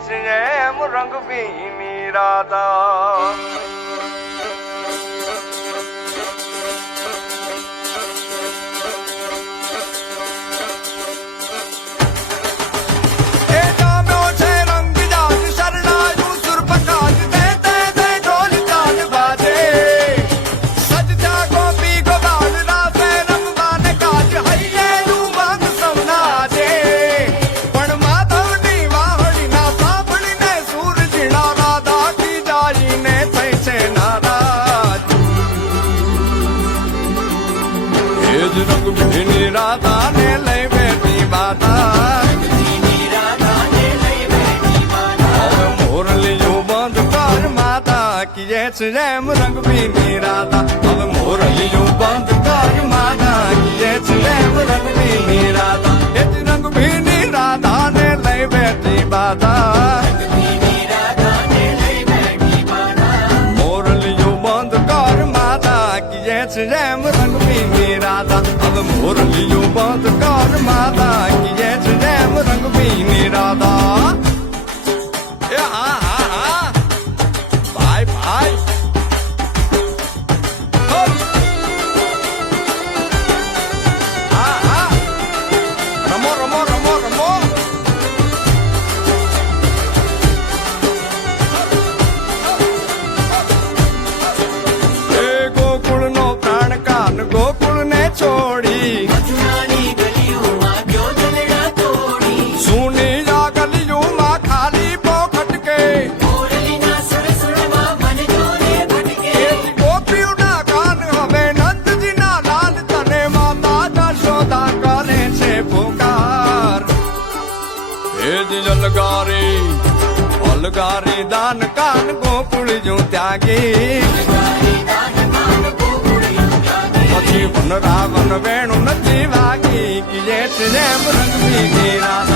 છે એમ રંગ ભીની રાધા રંગ ભીની રાધા ને લઈ બેઠી માતા મોરલીયું બંધ કર માતા કીએ છે એમ રંગ ભીની રાધા હવે મોરલીયું બંધ કર માતા કીએ છે એમ રંગ ભીની રાધા એ રંગ ભીની રાધા ને લઈ બેઠી માતા મોરલીયું બંધ કર માતા કીએ છે એમ રંગ ભીની રાધા હવે મોરલીયું બંધ કર માતા કીએ છે એમ રંગ ભીની રાધા એ હા હા હા ભાઈ ભાઈ હા હા રમો રમો રમો રમો એ ગોકુળ નો પ્રાણ કાન ગોકુળ ને છોડી સુની જા ગલીઓમાં ખાલી પોખટ કે ગોપીઓના કાન હવે નંદજીના લાલ તને માતા જશોદા કરે છે પુકાર એ જ અલગારી દાન કાન ગોકુળ જો ત્યાગી પછી વન રાવણ વેણુ નથી વાગી કીએ છે એમ રંગ ભીની રાધા